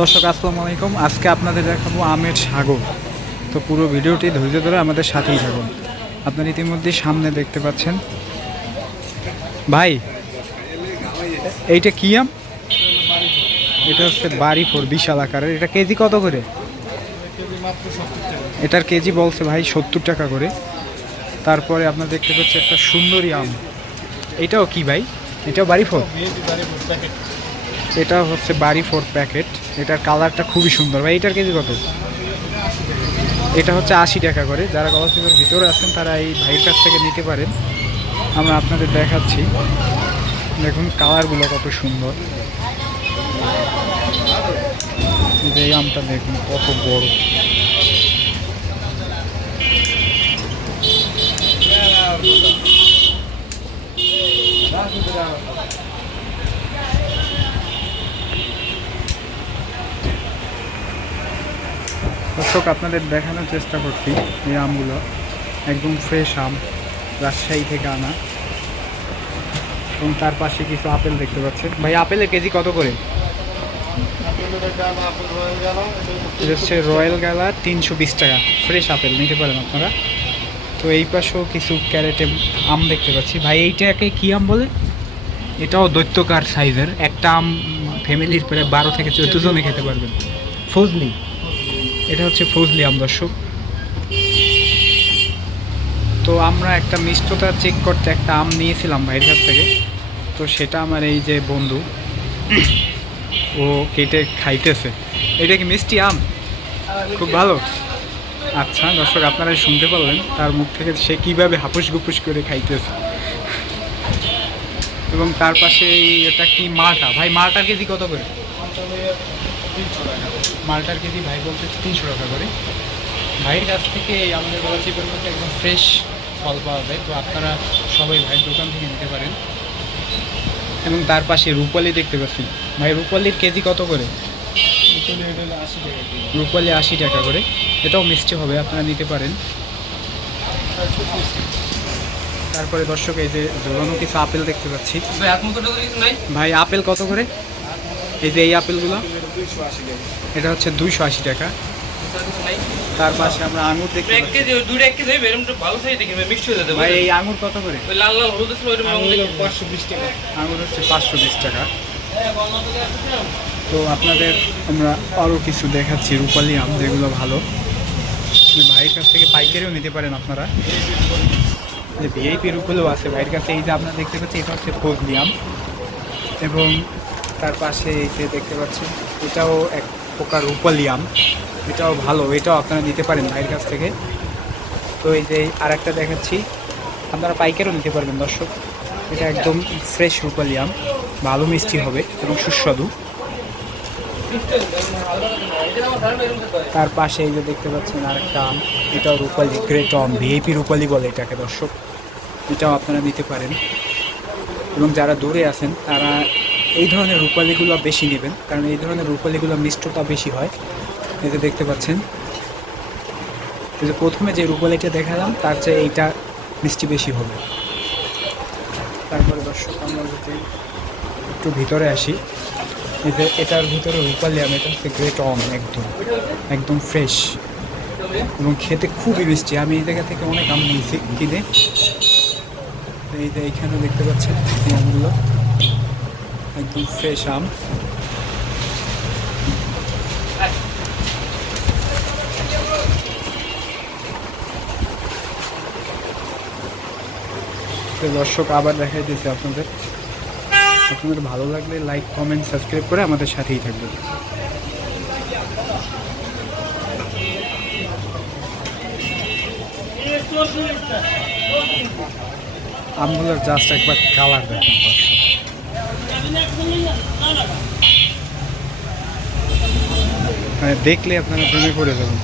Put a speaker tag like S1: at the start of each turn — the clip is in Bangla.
S1: দর্শক, আসসালামু আলাইকুম। আজকে আপনাদের দেখাবো আমের সাগর তো পুরো ভিডিওটি ধৈর্য ধরে আমাদের সাথেই থাকুন। আপনারা ইতিমধ্যে সামনে দেখতে পাচ্ছেন। ভাই, এইটা কি আম? এটা হচ্ছে বাড়ি ফোর, বিশাল আকারের। এটা কেজি কত করে? এটার কেজি বলছে ভাই সত্তর টাকা করে। তারপরে আপনার দেখতে পাচ্ছেন একটা সুন্দরী আম। এটাও কি ভাই? এটাও বাড়ি ফোর? এটা হচ্ছে বাড়ি ফোর প্যাকেট। এটার কালারটা খুবই সুন্দর। ভাই, এটার কেজি কত? এটা হচ্ছে আশি টাকা করে। যারা গলাশিপের ভিতরে আছেন, তারা এই ভাইয়ের কাছ থেকে নিতে পারেন। আমরা আপনাদের দেখাচ্ছি। দেখুন, কালারগুলো কত সুন্দর। এই আমটা দেখুন, কত বড়। দর্শক আপনাদের দেখানোর চেষ্টা করছি এই আমগুলো। একদম ফ্রেশ আম রাজশাহী থেকে আনা। এবং তার পাশে কিছু আপেল দেখতে পাচ্ছেন। ভাই আপেলের কেজি কত করে? এটা হচ্ছে রয়্যাল গালা তিনশো বিশ টাকা। ফ্রেশ আপেল নিতে পারেন আপনারা। তো এই পাশেও কিছু ক্যারেটে আম দেখতে পাচ্ছি। ভাই এইটাকে কি আম বলে? এটাও দৈত্যকার সাইজের একটা আম ফ্যামিলির প্রায় বারো থেকে চোদ্দ জনে খেতে পারবেন। ফজলি। এটা হচ্ছে ফজলি আম দর্শক। তো আমরা একটা মিষ্টতা চেক করতে একটা আম নিয়েছিলাম ভাইয়ের কাছ থেকে। তো সেটা আমার এই যে বন্ধু, ও কেটে খাইতেছে। এটা কি মিষ্টি আম? খুব ভালো। আচ্ছা দর্শক আপনারা শুনতে পারলেন তার মুখ থেকে সে কীভাবে হাপুস গুপুস করে খাইতেছে। এবং তার পাশে এটা কি মালটা ভাই মালটার কেজি কত করে? মালটার কেজি ভাই বলতে তিনশো টাকা করে। ভাইয়ের কাছ থেকে আমাদের গলাচিপের মধ্যে একদম ফ্রেশ ফল পাওয়া যায়। তো আপনারা সবাই ভাইয়ের দোকান থেকে নিতে পারেন। এবং তার পাশে রূপালি দেখতে পাচ্ছি ভাই রূপালির কেজি কত করে? রূপালি আশি টাকা করে। এটাও মিষ্টি হবে আপনারা নিতে পারেন। তারপরে দর্শক এই যে ঝোলানো কিছু আপেল দেখতে পাচ্ছি।
S2: ভাই
S1: আপেল কত করে? এই যে এই আপেলগুলো এটা হচ্ছে দুইশো আশি টাকা। তার পাশে আমরা আঙুর দেখতে
S2: এক কেজি ওই এক কেজি হবে এরকম ভালো সাইজ দেখি মিক্সড হয়ে যেতে
S1: ভাই এই আঙুর কত করে?
S2: ওই লাল লাল হলুদ ছিল ওইরকম পাঁচশো বিশ টাকা
S1: আঙুর হচ্ছে পাঁচশো বিশ টাকা। তো আপনাদের আমরা আরও কিছু দেখাচ্ছি রূপালি আম যেগুলো ভালো। ভাইয়ের কাছ থেকে পাইকারিও নিতে পারেন আপনারা। যে ভিআইপি রূপগুলোও আছে ভাইয়ের কাছে এই যে আপনারা দেখতে পাচ্ছেন এটা হচ্ছে ফজলি আম। এবং তার পাশে এই যে দেখতে পাচ্ছেন, এটাও এক প্রকার রূপালি আম এটাও ভালো, এটাও আপনারা নিতে পারেন ভাইয়ের কাছ থেকে। তো এই যে আর একটা দেখাচ্ছি, আপনারা পাইকারও নিতে পারবেন দর্শক। এটা একদম ফ্রেশ রূপালি আম ভালো মিষ্টি হবে এবং সুস্বাদু। তার পাশে এই যে দেখতে পাচ্ছেন আরেকটা আম, এটাও রূপালি গ্রেট আম ভিআইপি রূপালি বলে এটাকে দর্শক। এটাও আপনারা নিতে পারেন। এবং যারা দূরে আছেন, তারা এই ধরনের রূপালিগুলো বেশি নেবেন, কারণ এই ধরনের রূপালিগুলো মিষ্টতা বেশি হয়। যে দেখতে পাচ্ছেন যে প্রথমে যে রূপালিটা দেখালাম, তার চেয়ে এইটা মিষ্টি বেশি হবে। তারপরে দর্শক, আমরা যদি একটু ভিতরে আসি যে এটার ভিতরে রূপালি আম এটা হচ্ছে গ্রেট অন একদম একদম ফ্রেশ এবং খেতে খুবই মিষ্টি। আমি এই জায়গা থেকে অনেক আম নিয়েছি কিনে, এই যে এইখানে দেখতে পাচ্ছেন আমগুলো। একদম ফ্রেশ আম। দর্শক, আবার দেখাই দিয়েছি আপনাদের। আপনাদের ভালো লাগলে লাইক কমেন্ট সাবস্ক্রাইব করে আমাদের সাথেই থাকবেন। আমগুলোর জাস্ট একবার কালার দেখেন। মানে দেখলে আপনারা প্রেমে পড়ে যাবেন।